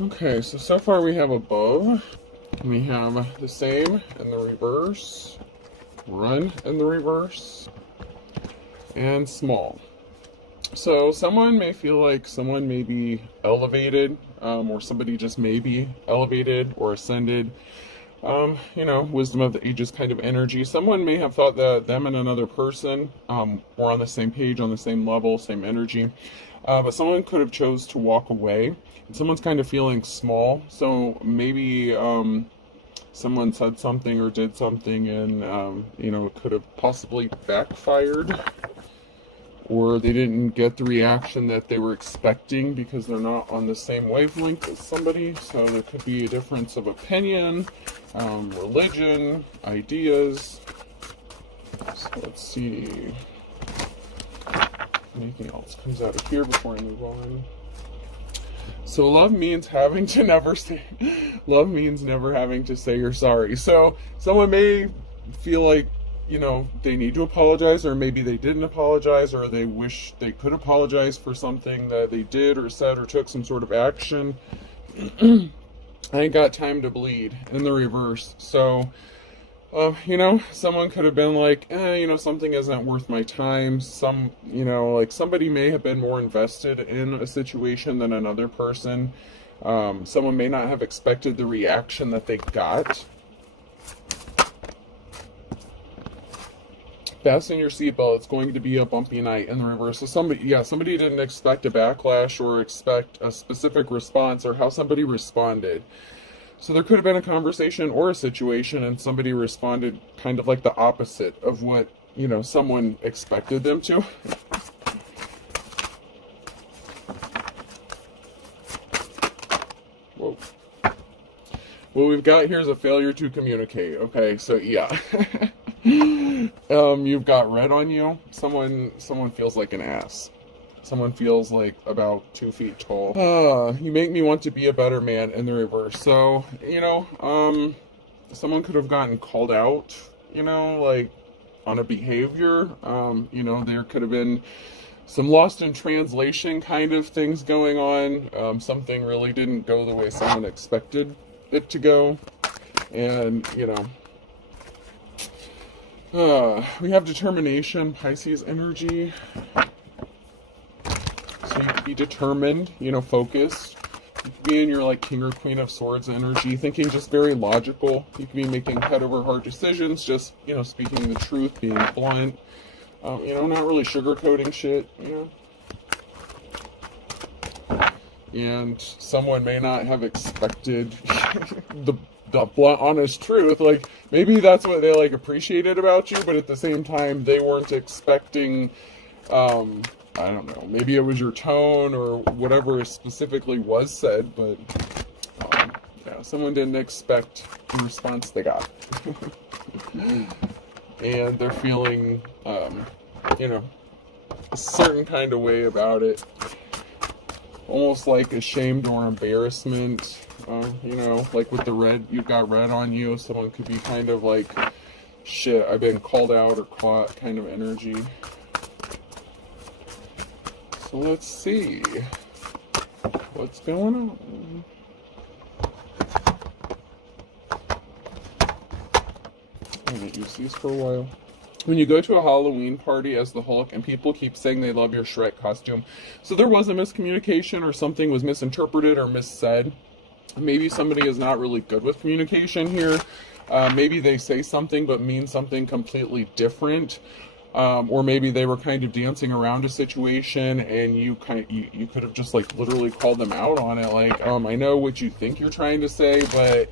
Okay, so far we have above, we have the same in the reverse, run in the reverse, and small. So someone may feel like someone may be elevated, or somebody just may be elevated or ascended. Wisdom of the ages kind of energy. Someone may have thought that them and another person were on the same page, on the same level, same energy. But someone could have chose to walk away. And someone's kind of feeling small. So maybe someone said something or did something and, it could have possibly backfired. Or they didn't get the reaction that they were expecting because they're not on the same wavelength as somebody. So there could be a difference of opinion, religion, ideas. So let's see. Anything else comes out of here before I move on? So love means having to never say, love means never having to say you're sorry. So someone may feel like, they need to apologize, or maybe they didn't apologize, or they wish they could apologize for something that they did or said or took some sort of action. I ain't got time to bleed in the reverse. So, someone could have been like, something isn't worth my time. Somebody may have been more invested in a situation than another person. Someone may not have expected the reaction that they got. Fasten your seatbelt. It's going to be a bumpy night in the reverse. So somebody didn't expect a backlash or expect a specific response or how somebody responded. So there could have been a conversation or a situation and somebody responded kind of like the opposite of what, someone expected them to. Whoa. What we've got here is a failure to communicate. Okay, so yeah. You've got red on you. Someone feels like an ass. Someone feels like about 2 feet tall. You make me want to be a better man in the reverse. So, someone could have gotten called out, on a behavior. There could have been some lost in translation kind of things going on. Something really didn't go the way someone expected it to go. And, we have determination, Pisces energy. So you could be determined, focused. You could be in your King or Queen of Swords energy, thinking just very logical. You could be making head over heart decisions, just, speaking the truth, being blunt. Not really sugarcoating shit, And someone may not have expected the blunt, honest truth. Maybe that's what they appreciated about you, but at the same time, they weren't expecting, I don't know, maybe it was your tone or whatever specifically was said, but someone didn't expect the response they got. And they're feeling, a certain kind of way about it. Almost like ashamed or embarrassment. With the red, you've got red on you. Someone could be kind of like, shit, I've been called out or caught kind of energy. So let's see what's going on. I'm going to use these for a while. When you go to a Halloween party as the Hulk and people keep saying they love your Shrek costume, so there was a miscommunication or something was misinterpreted or missaid. Maybe somebody is not really good with communication here. Maybe they say something but mean something completely different. Or maybe they were kind of dancing around a situation and you could have just literally called them out on it. I know what you think you're trying to say, but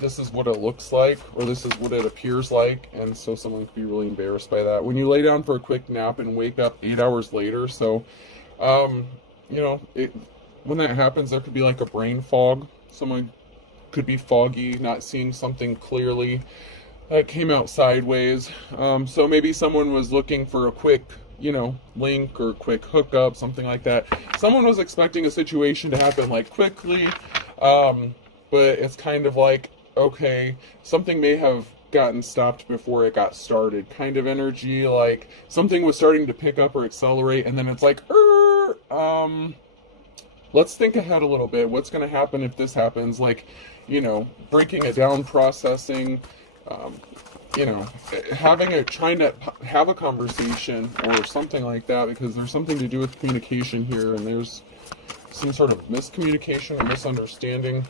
this is what it looks like, or this is what it appears like. And so someone could be really embarrassed by that. When you lay down for a quick nap and wake up 8 hours later, so, when that happens, there could be a brain fog. Someone could be foggy, not seeing something clearly. That came out sideways. So maybe someone was looking for a quick, link or quick hookup, something like that. Someone was expecting a situation to happen quickly. But it's kind of okay, something may have gotten stopped before it got started kind of energy. Something was starting to pick up or accelerate and then it's let's think ahead a little bit. What's going to happen if this happens? Like, you know, breaking it down, processing, you know, trying to have a conversation or something like that, because there's something to do with communication here, and there's some sort of miscommunication or misunderstanding,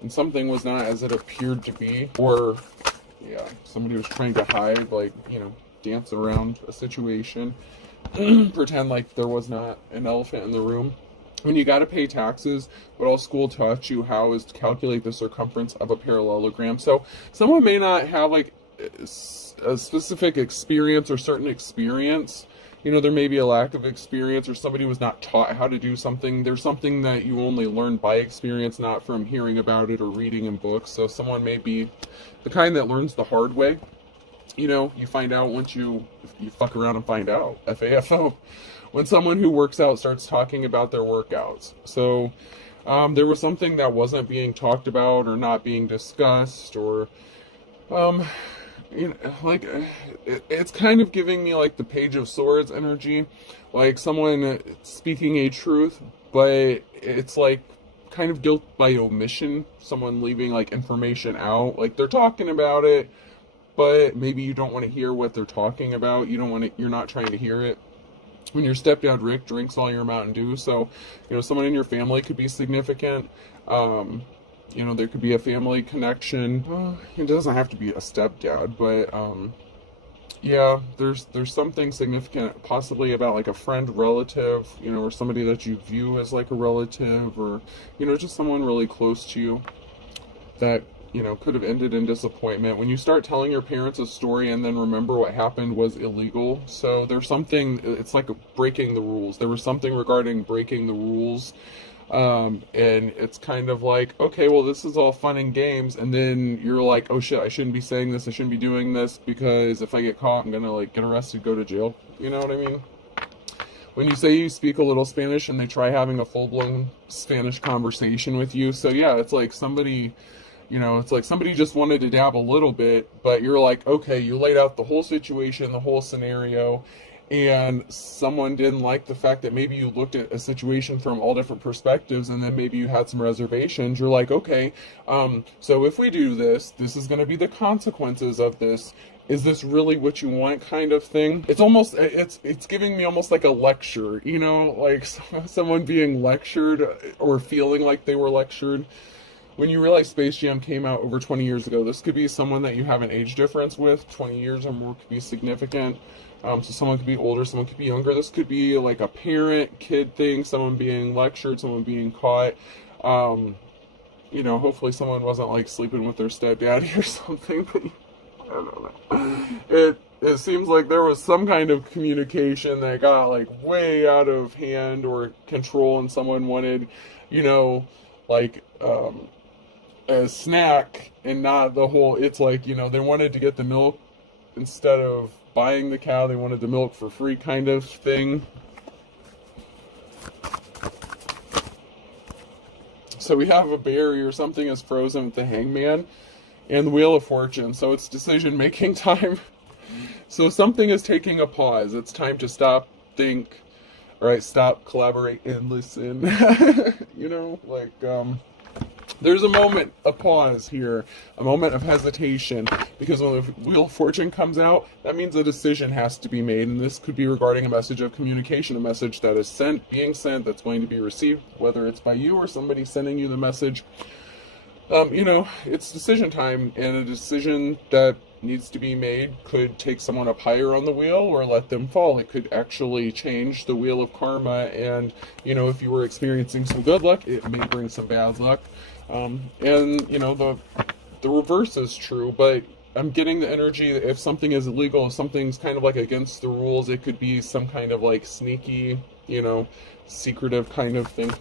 and something was not as it appeared to be, or yeah, somebody was trying to hide, like, you know, dance around a situation, pretend like there was not an elephant in the room. When you got to pay taxes, what all school taught you how is to calculate the circumference of a parallelogram. So someone may not have like a specific experience or certain experience. You know, there may be a lack of experience, or somebody was not taught how to do something. There's something that you only learn by experience, not from hearing about it or reading in books. So someone may be the kind that learns the hard way. You know, you find out once you fuck around and find out. FAFO. When someone who works out starts talking about their workouts. So there was something that wasn't being talked about or not being discussed, or you know, like it's kind of giving me like the Page of Swords energy, like someone speaking a truth, but it's like kind of guilt by omission, someone leaving like information out, like they're talking about it, but maybe you don't want to hear what they're talking about. You're not trying to hear it. When your stepdad Rick drinks all your Mountain Dew, so, you know, someone in your family could be significant. You know, there could be a family connection. It doesn't have to be a stepdad, but yeah, there's something significant, possibly about like a friend, relative, you know, or somebody that you view as like a relative, or, you know, just someone really close to you that, you know, could have ended in disappointment. When you start telling your parents a story and then remember what happened was illegal, so there's something, it's like breaking the rules. There was something regarding breaking the rules, and it's kind of like, okay, well, this is all fun and games, and then you're like, oh shit, I shouldn't be saying this, I shouldn't be doing this, because if I get caught, I'm gonna like get arrested, go to jail. You know what I mean? When you say you speak a little Spanish and they try having a full-blown Spanish conversation with you, so yeah, it's like somebody, you know, it's like somebody just wanted to dab a little bit, but you're like, okay, you laid out the whole situation, the whole scenario, and someone didn't like the fact that maybe you looked at a situation from all different perspectives, and then maybe you had some reservations. You're like, okay, so if we do this, this is going to be the consequences of this. Is this really what you want, kind of thing? It's almost, it's giving me almost like a lecture, you know, like someone being lectured or feeling like they were lectured. When you realize Space Jam came out over 20 years ago, this could be someone that you have an age difference with. 20 years or more could be significant. So someone could be older, someone could be younger. This could be like a parent-kid thing, someone being lectured, someone being caught. You know, hopefully someone wasn't like sleeping with their stepdaddy or something. But I don't know. It seems like there was some kind of communication that got like way out of hand or control, and someone wanted, you know, like a snack and not the whole, it's like, you know, they wanted to get the milk instead of buying the cow, they wanted the milk for free, kind of thing. So we have a barrier, something is frozen with the Hangman and the Wheel of Fortune, so it's decision making time. So something is taking a pause. It's time to stop, think, right? Stop, collaborate, and listen. You know, like there's a moment, a pause here, a moment of hesitation, because when the Wheel of Fortune comes out, that means a decision has to be made, and this could be regarding a message of communication, a message that is being sent, that's going to be received, whether it's by you or somebody sending you the message. You know, it's decision time, and a decision that needs to be made could take someone up higher on the wheel or let them fall. It could actually change the wheel of karma, and, you know, if you were experiencing some good luck, it may bring some bad luck. And, you know, the reverse is true, but I'm getting the energy that if something is illegal, if something's kind of like against the rules, it could be some kind of like sneaky, you know, secretive kind of thing.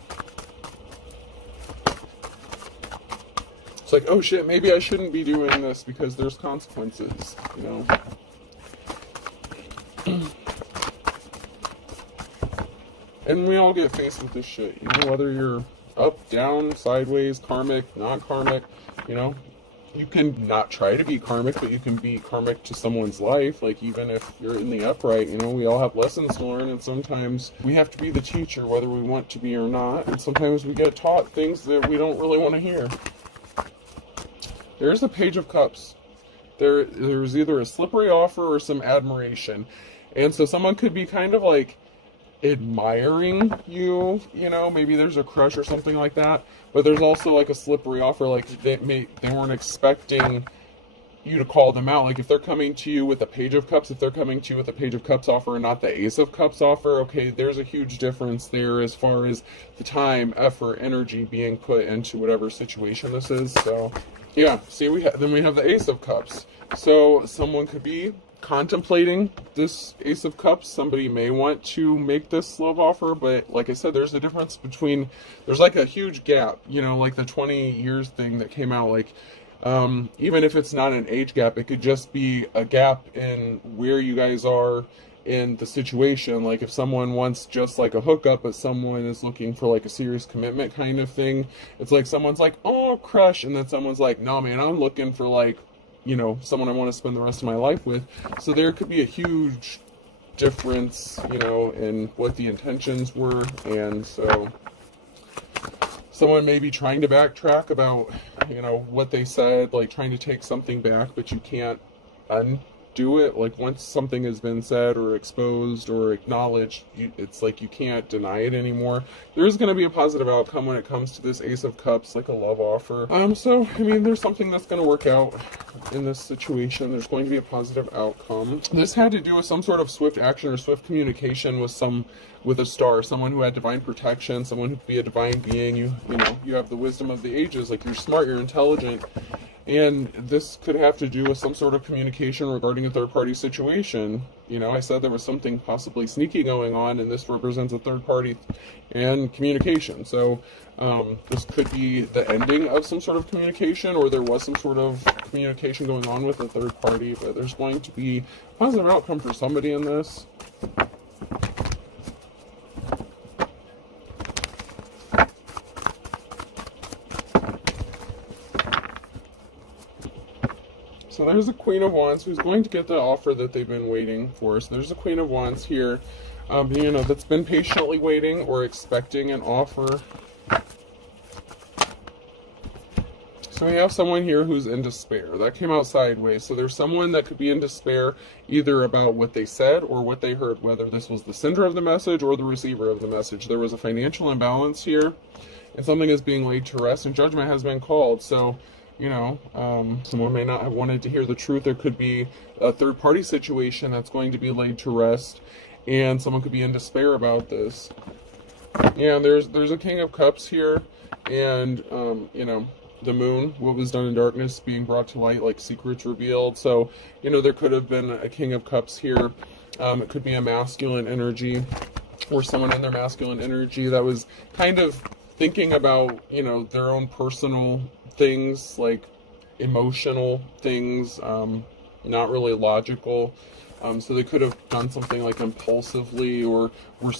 It's like, oh shit, maybe I shouldn't be doing this because there's consequences, you know. And we all get faced with this shit, you know, whether you're up, down, sideways, karmic, not karmic, you know. you can not try to be karmic, but you can be karmic to someone's life. Like, even if you're in the upright, you know, we all have lessons to learn, and sometimes we have to be the teacher, whether we want to be or not, and sometimes we get taught things that we don't really want to hear. There's the Page of Cups. There's either a slippery offer or some admiration. And so someone could be kind of like admiring you, you know, maybe there's a crush or something like that, but there's also like a slippery offer, like they weren't expecting you to call them out. Like, if they're coming to you with a Page of Cups, if they're coming to you with a Page of Cups offer and not the Ace of Cups offer, okay, there's a huge difference there as far as the time, effort, energy being put into whatever situation this is. So yeah, see, then we have the Ace of Cups. So someone could be contemplating this Ace of Cups. Somebody may want to make this love offer, but like I said, there's a difference between, there's like a huge gap, you know, like the 20 years thing that came out, like, even if it's not an age gap, it could just be a gap in where you guys are in the situation. Like, if someone wants just like a hookup, but someone is looking for like a serious commitment kind of thing, it's like someone's like, oh, crush, and then someone's like, no man, I'm looking for like, you know, someone I want to spend the rest of my life with. So there could be a huge difference, you know, in what the intentions were. And so someone may be trying to backtrack about, you know, what they said, like trying to take something back, but you can't undo it. Like, once something has been said or exposed or acknowledged, it's like you can't deny it anymore. There is going to be a positive outcome when it comes to this Ace of Cups, like a love offer. So, I mean, there's something that's going to work out in this situation. There's going to be a positive outcome. This had to do with some sort of swift action or swift communication with a star, someone who had divine protection, someone who could be a divine being. You know, you have the wisdom of the ages, like you're smart, you're intelligent. And this could have to do with some sort of communication regarding a third-party situation. You know, I said there was something possibly sneaky going on, and this represents a third party and communication. So this could be the ending of some sort of communication, or there was some sort of communication going on with a third party, but there's going to be a positive outcome for somebody in this. So there's the Queen of Wands, who's going to get the offer that they've been waiting for. So there's the Queen of Wands here, you know, that's been patiently waiting or expecting an offer. So we have someone here who's in despair. That came out sideways. So there's someone that could be in despair either about what they said or what they heard, whether this was the sender of the message or the receiver of the message. There was a financial imbalance here, and something is being laid to rest, and judgment has been called. So, you know, someone may not have wanted to hear the truth. There could be a third-party situation that's going to be laid to rest, and someone could be in despair about this. Yeah, there's a King of Cups here, and, you know, the moon, what was done in darkness being brought to light, like secrets revealed. So, you know, there could have been a King of Cups here. It could be a masculine energy, or someone in their masculine energy that was kind of thinking about, you know, their own personal things, like emotional things, not really logical. So they could have done something like impulsively, or were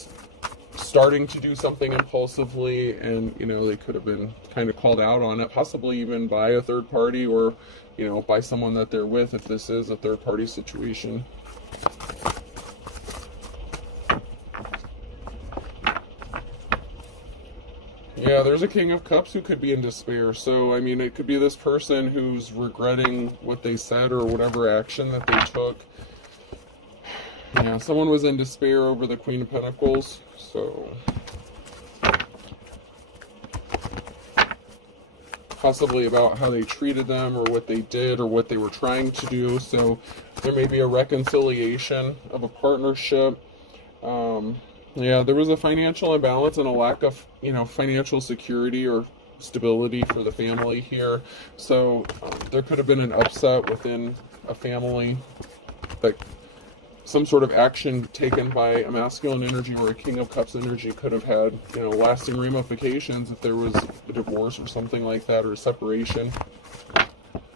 starting to do something impulsively, and, you know, they could have been kind of called out on it, possibly even by a third party, or, you know, by someone that they're with, if this is a third party situation. Yeah, there's a King of Cups who could be in despair. So, I mean, it could be this person who's regretting what they said or whatever action that they took. Yeah, someone was in despair over the Queen of Pentacles. So, possibly about how they treated them, or what they did, or what they were trying to do. So, there may be a reconciliation of a partnership. Yeah, there was a financial imbalance and a lack of, you know, financial security or stability for the family here. So there could have been an upset within a family, that some sort of action taken by a masculine energy or a King of Cups energy could have had, you know, lasting ramifications if there was a divorce or something like that, or a separation.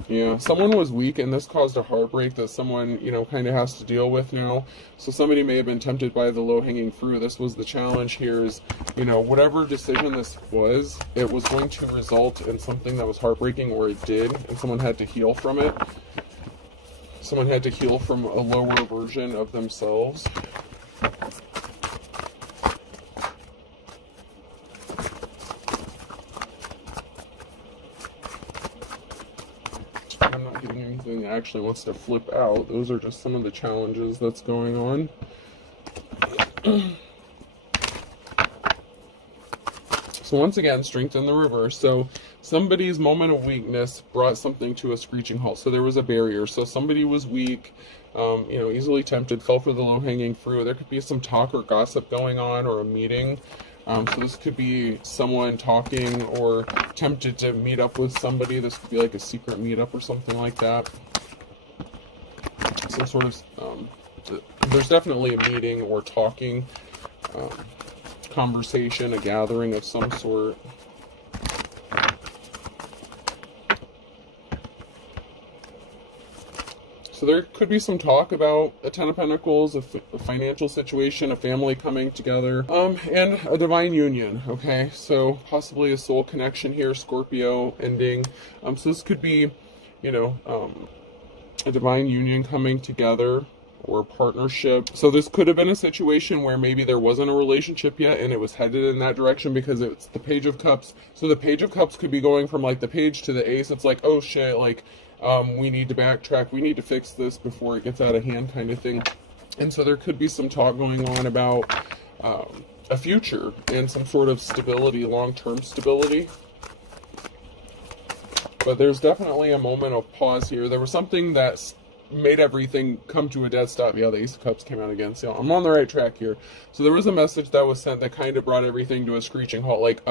Yeah, someone was weak, and this caused a heartbreak that someone, kind of has to deal with now. So somebody may have been tempted by the low-hanging fruit. This was the challenge here is, whatever decision this was, it was going to result in something that was heartbreaking, or it did, and someone had to heal from it. Someone had to heal from a lower version of themselves. I'm not getting anything that actually wants to flip out. Those are just some of the challenges that's going on. So once again, strength in the reverse. So somebody's moment of weakness brought something to a screeching halt. So there was a barrier. So somebody was weak, easily tempted, fell for the low-hanging fruit. There could be some talk or gossip going on, or a meeting. So this could be someone talking or tempted to meet up with somebody. This could be like a secret meetup or something like that. Some sort of, there's definitely a meeting or talking, conversation, a gathering of some sort. So there could be some talk about a Ten of Pentacles, a financial situation, a family coming together, and a divine union, okay? So possibly a soul connection here, Scorpio ending. So this could be, a divine union coming together, or partnership. So this could have been a situation where maybe there wasn't a relationship yet and it was headed in that direction because it's the Page of Cups. So the Page of Cups could be going from like the Page to the Ace. It's like, oh shit, like, we need to backtrack, we need to fix this before it gets out of hand, kind of thing. And so there could be some talk going on about a future and some sort of stability, long-term stability. But there's definitely a moment of pause here. There was something that made everything come to a dead stop. Yeah, the Ace of Cups came out again, so I'm on the right track here. So there was a message that was sent that kind of brought everything to a screeching halt. Like,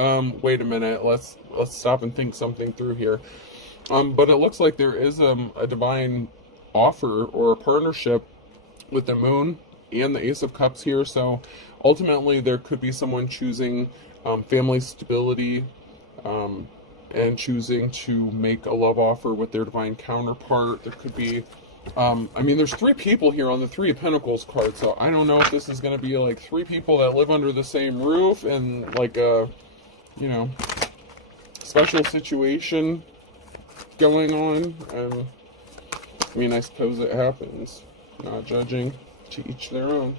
wait a minute, let's stop and think something through here. But it looks like there is a divine offer or a partnership with the Moon and the Ace of Cups here. So ultimately there could be someone choosing family stability, and choosing to make a love offer with their divine counterpart. There could be, there's 3 people here on the Three of Pentacles card, so I don't know if this is going to be like 3 people that live under the same roof and like a, special situation going on. I suppose it happens. Not judging, to each their own.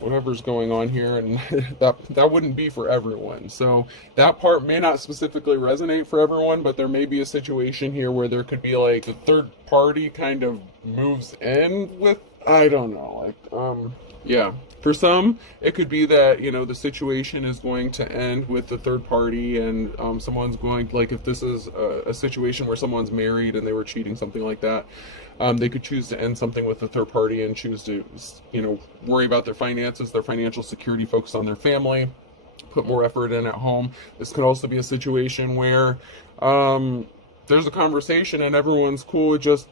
Whatever's going on here, and that wouldn't be for everyone. So that part may not specifically resonate for everyone, but there may be a situation here where there could be like the third party kind of moves in with, I don't know, like, yeah. For some, it could be that, the situation is going to end with the third party, and someone's going, like if this is a situation where someone's married and they were cheating, something like that, they could choose to end something with the third party and choose to, worry about their finances, their financial security, focus on their family, put more effort in at home. This could also be a situation where there's a conversation and everyone's cool with just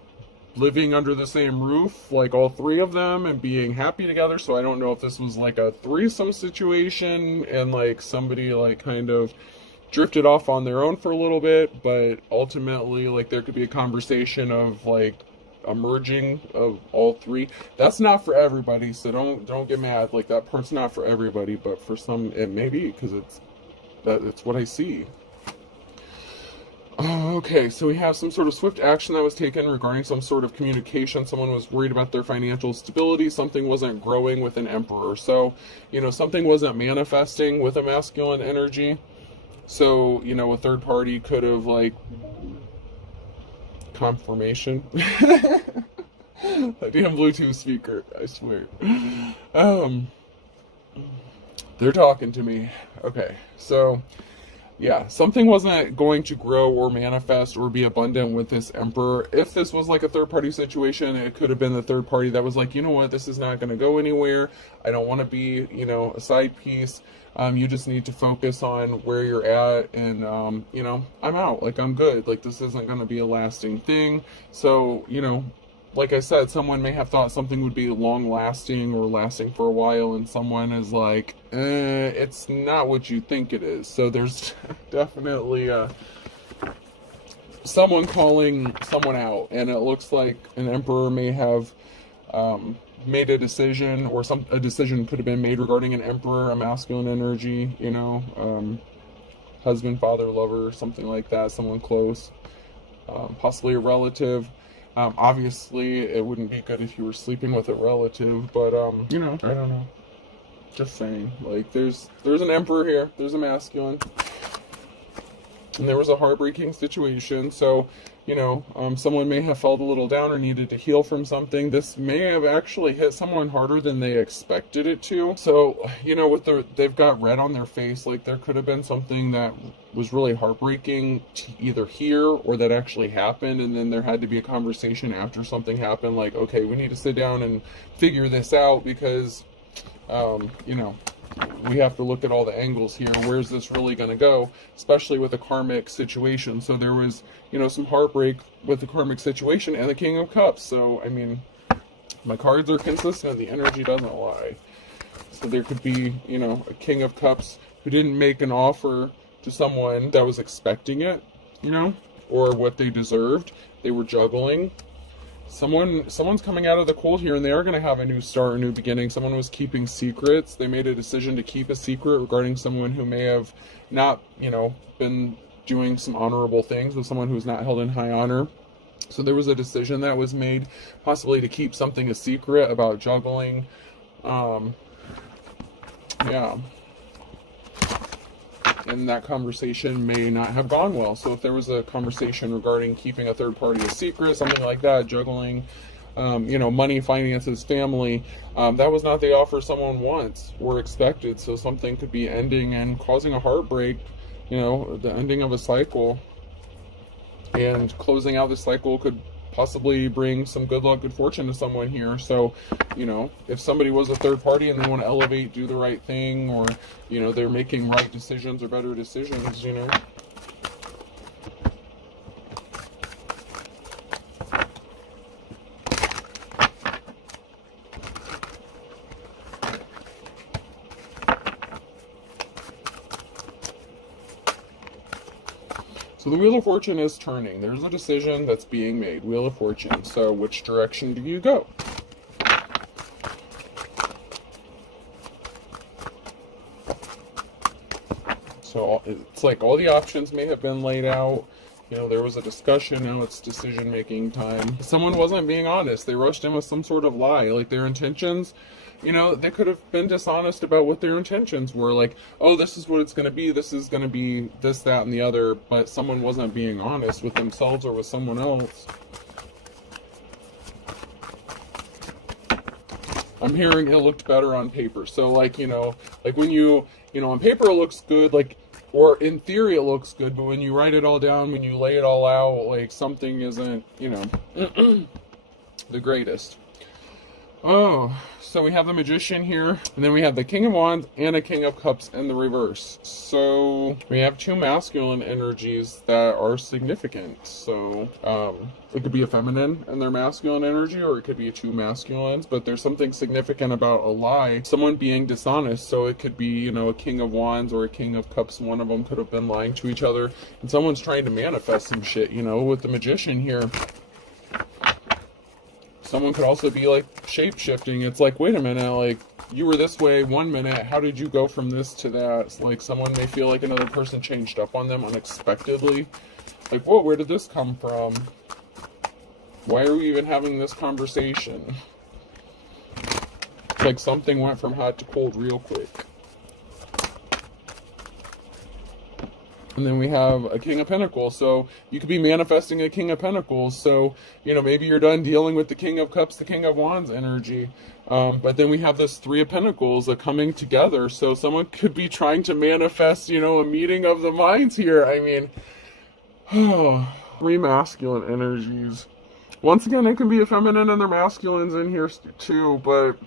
living under the same roof, like all 3 of them, and being happy together. So I don't know if this was like a threesome situation and like somebody like kind of drifted off on their own for a little bit, but ultimately like there could be a conversation of like a merging of all 3. That's not for everybody, so don't get mad. Like that part's not for everybody, but for some it may be, because it's what I see. Okay, so we have some sort of swift action that was taken regarding some sort of communication. Someone was worried about their financial stability. Something wasn't growing with an Emperor. So, something wasn't manifesting with a masculine energy. So, a third party could have, like, confirmation. A damn Bluetooth speaker, I swear. They're talking to me. Okay, so yeah, something wasn't going to grow or manifest or be abundant with this Emperor. If this was like a third-party situation, it could have been the third party that was like, you know what, this is not going to go anywhere. I don't want to be, a side piece. You just need to focus on where you're at, and, I'm out. Like, I'm good. Like, this isn't going to be a lasting thing. So, like I said, someone may have thought something would be long-lasting or lasting for a while, and someone is like, it's not what you think it is. So there's definitely someone calling someone out, and it looks like an emperor may have made a decision, or a decision could have been made regarding an emperor, a masculine energy, you know, husband, father, lover, something like that, someone close, possibly a relative. Obviously, it wouldn't be good if you were sleeping with a relative, but, you know, I don't know. Just saying, like, there's an emperor here, there's a masculine, and there was a heartbreaking situation, so, you know, someone may have felt a little down or needed to heal from something. This may have actually hit someone harder than they expected it to. So, you know, they've got red on their face, like there could have been something that was really heartbreaking to either hear or that actually happened, and then there had to be a conversation after something happened, like, okay, we need to sit down and figure this out because, you know, we have to look at all the angles here. Where's this really going to go, especially with a karmic situation? So there was, you know, some heartbreak with the karmic situation and the King of Cups. So, I mean, my cards are consistent. The energy doesn't lie. So there could be, you know, a King of Cups who didn't make an offer to someone that was expecting it, you know, or what they deserved. They were juggling. Someone's coming out of the cold here, and they are going to have a new start, a new beginning. Someone was keeping secrets. They made a decision to keep a secret regarding someone who may have not, you know, been doing some honorable things with someone who's not held in high honor. So there was a decision that was made, possibly to keep something a secret about juggling. Yeah. And that conversation may not have gone well. So if there was a conversation regarding keeping a third party a secret, something like that, juggling, you know, money, finances, family, that was not the offer someone wants or expected. So something could be ending and causing a heartbreak, you know, the ending of a cycle, and closing out the cycle could possibly bring some good luck, good fortune to someone here. So, you know, if somebody was a third party and they want to elevate, do the right thing, or, you know, they're making right decisions or better decisions, you know. So the Wheel of Fortune is turning. There's a decision that's being made. Wheel of Fortune. So which direction do you go? So it's like all the options may have been laid out. You know, there was a discussion, now it's decision-making time. Someone wasn't being honest. They rushed in with some sort of lie. Like their intentions, you know, they could have been dishonest about what their intentions were. Like, oh, this is what it's going to be. This is going to be this, that, and the other. But someone wasn't being honest with themselves or with someone else. I'm hearing it looked better on paper. So, like, you know, like when you know, on paper it looks good, like, or in theory it looks good, but when you write it all down, when you lay it all out, like something isn't, you know, the greatest. Oh, so we have the Magician here, and then we have the King of Wands and a King of Cups in the reverse. So we have two masculine energies that are significant. So it could be a feminine and their masculine energy, or it could be two masculines, but there's something significant about a lie, someone being dishonest. So it could be, you know, a King of Wands or a King of Cups. One of them could have been lying to each other, and someone's trying to manifest some shit, you know, with the Magician here. Someone could also be like shape-shifting. It's like, wait a minute, like you were this way 1 minute, how did you go from this to that? It's like someone may feel like another person changed up on them unexpectedly. Like, whoa, where did this come from? Why are we even having this conversation? It's like something went from hot to cold real quick. And then we have a King of Pentacles. So you could be manifesting a King of Pentacles. So, you know, maybe you're done dealing with the King of Cups, the King of Wands energy. But then we have this Three of Pentacles coming together. So someone could be trying to manifest, you know, a meeting of the minds here. I mean, three masculine energies. Once again, it can be a feminine and their masculines in here too. But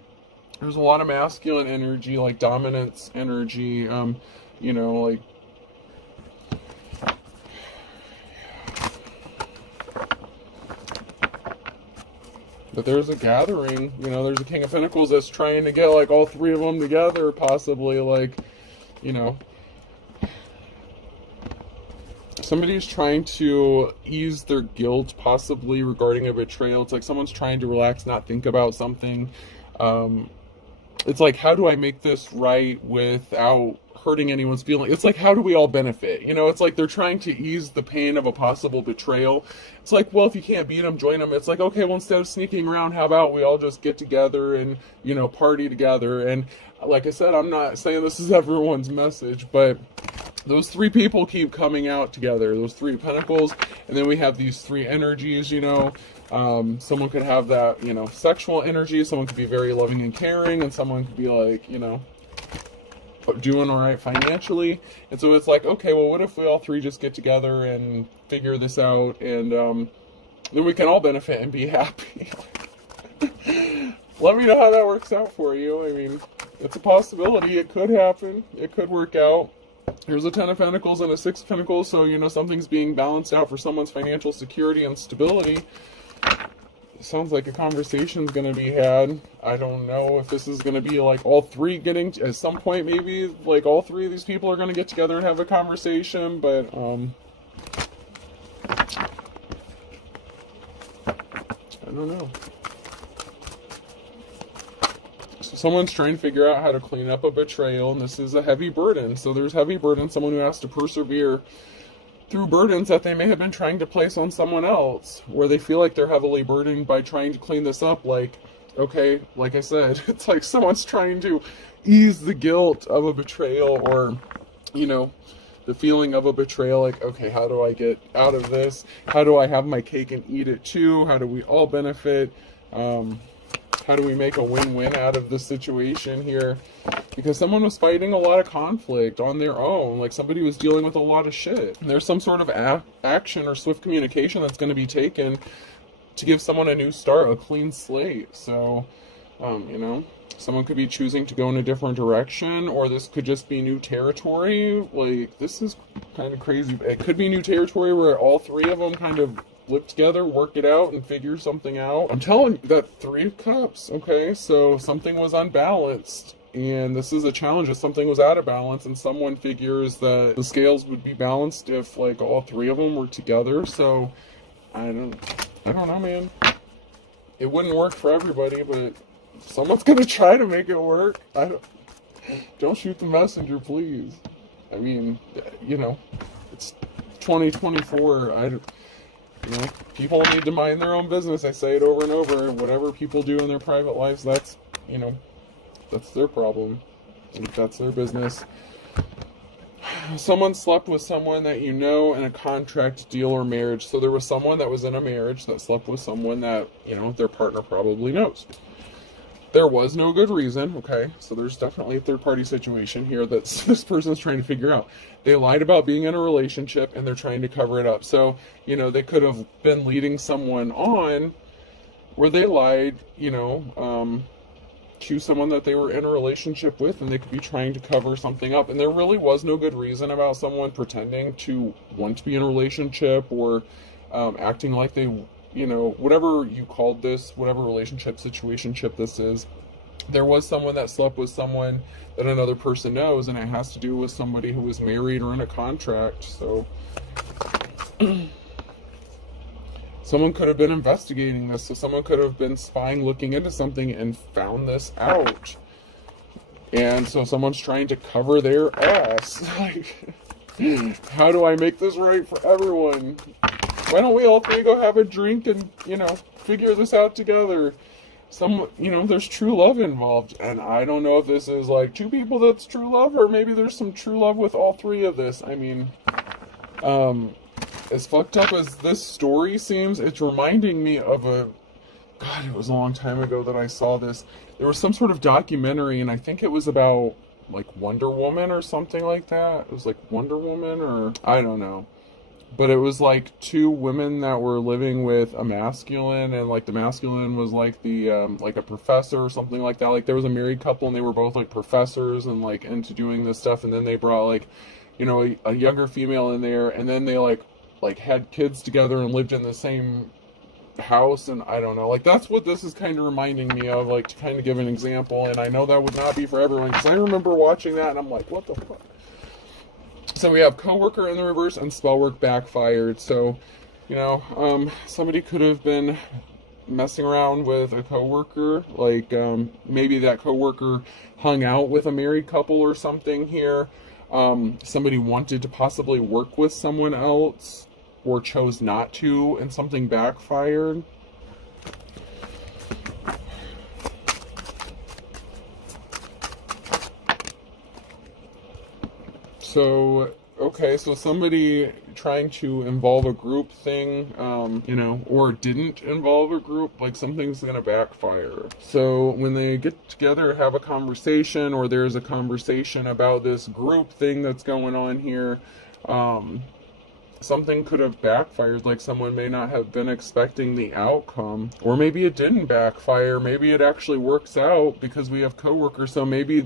there's a lot of masculine energy, like dominance energy, you know, like, but there's a gathering, you know, there's a King of Pentacles that's trying to get, like, all three of them together, possibly, like, you know. somebody's trying to ease their guilt, possibly regarding a betrayal. It's like someone's trying to relax, not think about something. It's like, how do I make this right without hurting anyone's feelings? It's like, how do we all benefit? You know, it's like they're trying to ease the pain of a possible betrayal. It's like, well, if you can't beat them, join them. It's like, okay, well, instead of sneaking around, how about we all just get together and, you know, party together? And like I said, I'm not saying this is everyone's message, but those three people keep coming out together, those three pentacles, and then we have these three energies, you know. Someone could have that, you know, sexual energy, someone could be very loving and caring, and someone could be like, you know, doing all right financially. And so it's like, okay, well, what if we all three just get together and figure this out, and then we can all benefit and be happy. Let me know how that works out for you. I mean, it's a possibility. It could happen. It could work out. Here's a 10 of Pentacles and a 6 of Pentacles, so, you know, something's being balanced out for someone's financial security and stability. It sounds like a conversation's going to be had. I don't know if this is going to be like all three getting, at some point maybe, like all three of these people are going to get together and have a conversation, but, I don't know. Someone's trying to figure out how to clean up a betrayal, and this is a heavy burden. So there's heavy burden, someone who has to persevere through burdens that they may have been trying to place on someone else, where they feel like they're heavily burdened by trying to clean this up. Like, okay, like I said, it's like someone's trying to ease the guilt of a betrayal, or, you know, the feeling of a betrayal. Like, okay, how do I get out of this? How do I have my cake and eat it too? How do we all benefit? How do we make a win-win out of the situation here? Because someone was fighting a lot of conflict on their own. Like, somebody was dealing with a lot of shit. There's some sort of action or swift communication that's going to be taken to give someone a new start, a clean slate. So, you know, someone could be choosing to go in a different direction, or this could just be new territory. Like, this is kind of crazy. It could be new territory where all three of them kind of live together, work it out, and figure something out. I'm telling you, that 3 of Cups, okay? So something was unbalanced, and this is a challenge. If something was out of balance, and someone figures that the scales would be balanced if, like, all three of them were together. So, I don't know, man. It wouldn't work for everybody, but someone's gonna try to make it work. Don't shoot the messenger, please. I mean, you know, it's 2024. You know, people need to mind their own business. I say it over and over. Whatever people do in their private lives, that's, you know, that's their problem. That's their business. Someone slept with someone that you know in a contract, deal, or marriage. So there was someone that was in a marriage that slept with someone that, you know, their partner probably knows. There was no good reason, okay? So there's definitely a third-party situation here that this person's trying to figure out. They lied about being in a relationship, and they're trying to cover it up. So, you know, they could have been leading someone on where they lied, you know, to someone that they were in a relationship with, and they could be trying to cover something up. And there really was no good reason about someone pretending to want to be in a relationship, or acting like they, you know, whatever you called this, whatever relationship, situationship this is. There was someone that slept with someone that another person knows, and it has to do with somebody who was married or in a contract. So someone could have been investigating this. So someone could have been spying, looking into something, and found this out. And so someone's trying to cover their ass. Like, how do I make this right for everyone? Why don't we all three go have a drink and, you know, figure this out together? You know, there's true love involved. And I don't know if this is like 2 people that's true love, or maybe there's some true love with all 3 of this. I mean, as fucked up as this story seems, it's reminding me of God, it was a long time ago that I saw this. There was some sort of documentary, and I think it was about, like, Wonder Woman or something like that. It was like Wonder Woman, or I don't know. But it was like 2 women that were living with a masculine, and like the masculine was like the like a professor or something like that. Like, there was a married couple, and they were both like professors and like into doing this stuff. And then they brought, like, you know, a younger female in there, and then they like had kids together and lived in the same house. And I don't know, like, that's what this is kind of reminding me of, like, to kind of give an example. And I know that would not be for everyone, because I remember watching that and I'm like, what the fuck? So we have coworker in the reverse and spell work backfired. So, somebody could have been messing around with a coworker, like maybe that coworker hung out with a married couple or something here. Somebody wanted to possibly work with someone else or chose not to, and something backfired. So, okay, so somebody trying to involve a group thing, or didn't involve a group, like something's gonna backfire. So when they get together, have a conversation, or there's a conversation about this group thing that's going on here, something could have backfired, like someone may not have been expecting the outcome, or maybe it didn't backfire, maybe it actually works out because we have coworkers, so maybe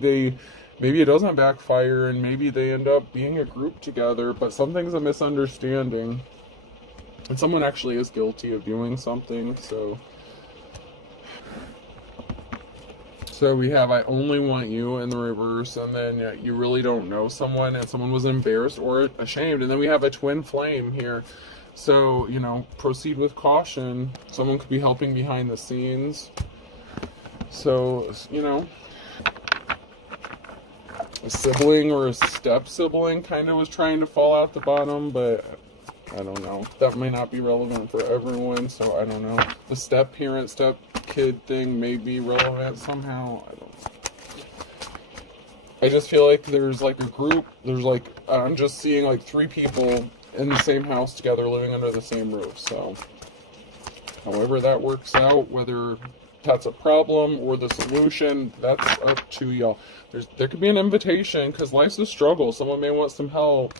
it doesn't backfire and maybe they end up being a group together, but something's a misunderstanding. And someone actually is guilty of doing something, so we have I only want you in the reverse, and then you really don't know someone, and someone was embarrassed or ashamed. And then we have a twin flame here. So, proceed with caution. Someone could be helping behind the scenes. So, a sibling or a step sibling kind of was trying to fall out the bottom, but I don't know. That may not be relevant for everyone, so I don't know. The step parent, step kid thing may be relevant somehow. I don't know. I just feel like there's like a group. There's like, I'm just seeing like 3 people in the same house together living under the same roof. So however that works out, whether that's a problem or the solution, that's up to y'all. There could be an invitation, because life's a struggle. Someone may want some help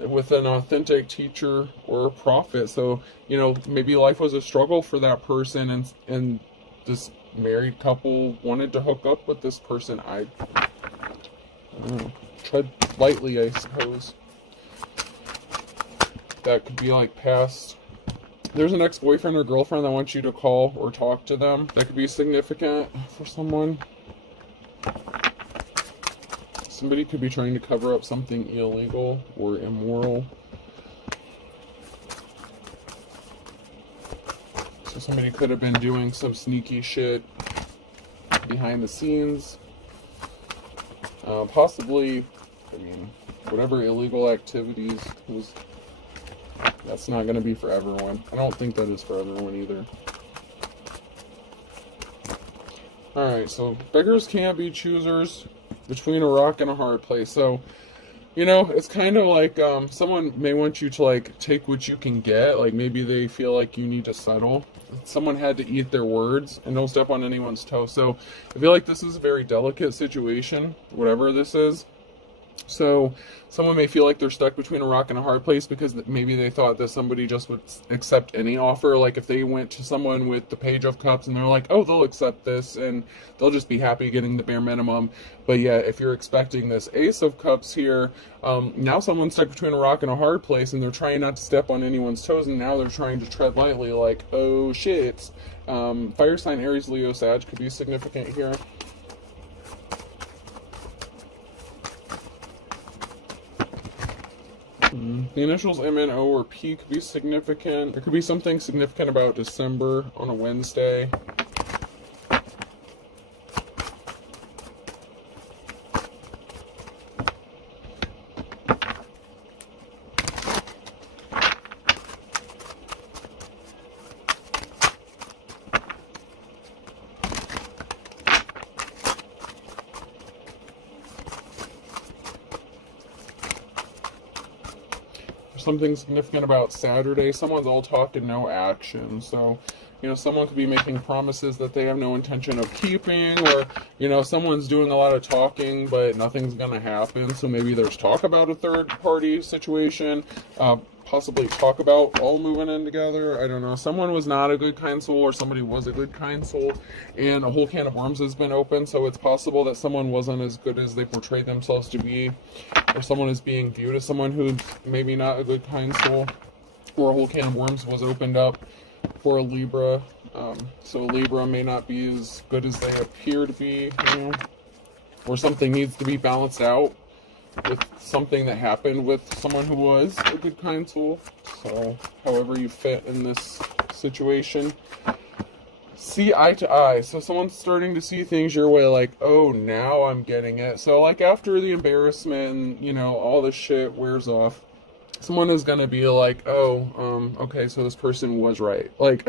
with an authentic teacher or a prophet. So, maybe life was a struggle for that person, and this married couple wanted to hook up with this person. I don't know. Tread lightly, I suppose. That could be like past. There's an ex-boyfriend or girlfriend that wants you to call or talk to them. That could be significant for someone. Somebody could be trying to cover up something illegal or immoral. So somebody could have been doing some sneaky shit behind the scenes. Possibly, whatever illegal activities was. That's not going to be for everyone. I don't think that is for everyone either. Alright, so beggars can't be choosers, between a rock and a hard place. So, it's kind of like someone may want you to like take what you can get. Like maybe they feel like you need to settle. Someone had to eat their words, and don't step on anyone's toes. So I feel like this is a very delicate situation, whatever this is. So someone may feel like they're stuck between a rock and a hard place because maybe they thought that somebody just would accept any offer. Like if they went to someone with the Page of Cups and they're like, oh, they'll accept this and they'll just be happy getting the bare minimum. But yeah, if you're expecting this Ace of Cups here, now someone's stuck between a rock and a hard place, and they're trying not to step on anyone's toes, and now they're trying to tread lightly like, oh shit. Fire sign Aries, Leo, Sag could be significant here. The initials M, N, O, or P could be significant. There could be something significant about December on a Wednesday. Something significant about Saturday. Someone's all talk and no action. So, someone could be making promises that they have no intention of keeping, or, someone's doing a lot of talking, but nothing's going to happen. So maybe there's talk about a third party situation, possibly talk about all moving in together. I don't know. Someone was not a good, kind soul, or somebody was a good, kind soul, and a whole can of worms has been opened. So it's possible that someone wasn't as good as they portrayed themselves to be, or someone is being viewed as someone who maybe not a good, kind soul, or a whole can of worms was opened up for a Libra. So Libra may not be as good as they appear to be, or something needs to be balanced out. with something that happened with someone who was a good, kind soul. So, however you fit in this situation. See eye to eye. So someone's starting to see things your way, like, oh, now I'm getting it. So, like, after the embarrassment and, you know, all this shit wears off, someone is gonna be like, oh, okay, so this person was right. Like,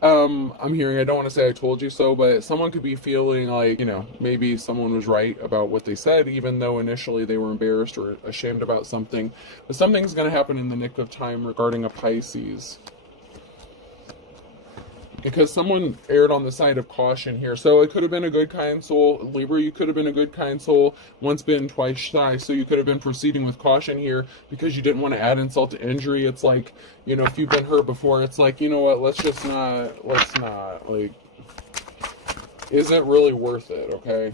I'm hearing, I don't want to say I told you so, but someone could be feeling like, you know, maybe someone was right about what they said, even though initially they were embarrassed or ashamed about something. But something's going to happen in the nick of time regarding a Pisces. Because someone erred on the side of caution here. So it could have been a good, kind soul. Libra, you could have been a good, kind soul. Once bitten, twice shy. So you could have been proceeding with caution here because you didn't want to add insult to injury. It's like, you know, if you've been hurt before, it's like, you know what, let's not, like, is it really worth it, okay?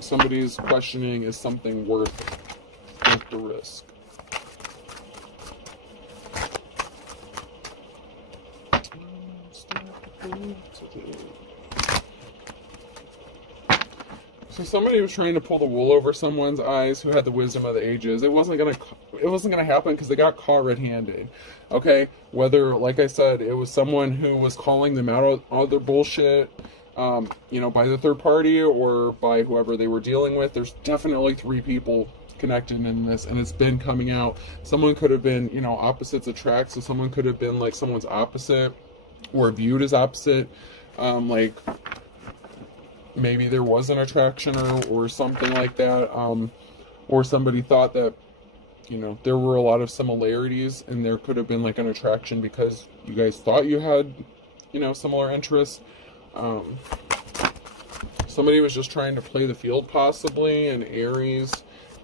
Somebody's questioning, is something worth the risk? So somebody was trying to pull the wool over someone's eyes who had the wisdom of the ages. It wasn't gonna happen because they got caught red-handed. Okay, whether, like I said, it was someone who was calling them out on their bullshit, you know, by the third party or by whoever they were dealing with. There's definitely 3 people connected in this, and it's been coming out. Someone could have been, you know, opposites attract. So someone could have been like someone's opposite or viewed as opposite, like maybe there was an attraction or something like that, or somebody thought that, you know, there were a lot of similarities and there could have been like an attraction because you guys thought you had, you know, similar interests. Somebody was just trying to play the field possibly, and Aries,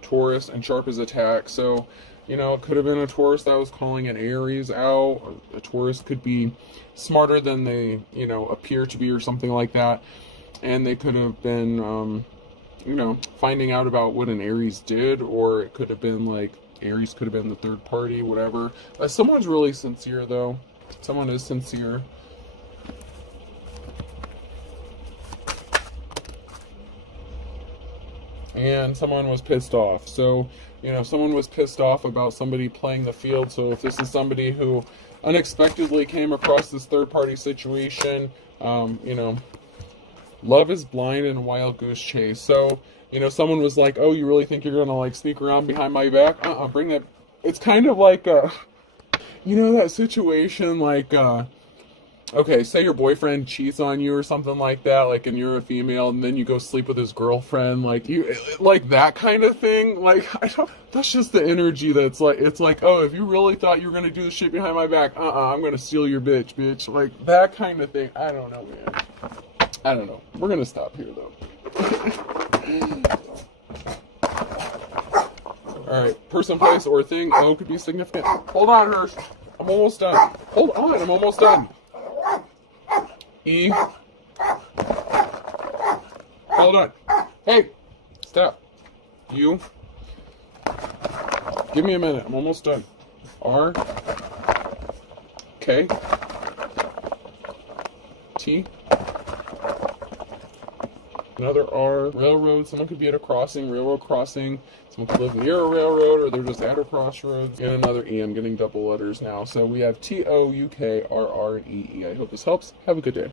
Taurus, and sharp as attack. So, you know, it could have been a Taurus that was calling an Aries out. A Taurus could be smarter than they, you know, appear to be or something like that. And they could have been, you know, finding out about what an Aries did, or it could have been like, Aries could have been the third party, whatever. Someone's really sincere, though. Someone is sincere. And someone was pissed off. So, you know, someone was pissed off about somebody playing the field. So if this is somebody who unexpectedly came across this third-party situation, you know, love is blind and a wild goose chase. So, you know, someone was like, oh, you really think you're going to, like, sneak around behind my back? Bring that. It's kind of like, you know, that situation, like, okay, say your boyfriend cheats on you or something like that, like, and you're a female, and then you go sleep with his girlfriend, like, you, like, that kind of thing. Like, that's just the energy that's like, it's like, oh, if you really thought you were going to do the shit behind my back, I'm going to steal your bitch. Like, that kind of thing. I don't know, man. I don't know. We're going to stop here, though. Alright, person, place, or thing. O could be significant. Hold on, Hirsch. I'm almost done. Hold on, I'm almost done. E. Hold on. Hey! Stop. U. Give me a minute. I'm almost done. R. K. T. Another R. Railroad. Someone could be at a crossing, railroad crossing. Someone could live near a railroad, or they're just at a crossroads. And another E. I'm getting double letters now. So we have T, O, U, K, R, R, and E, E. I hope this helps. Have a good day.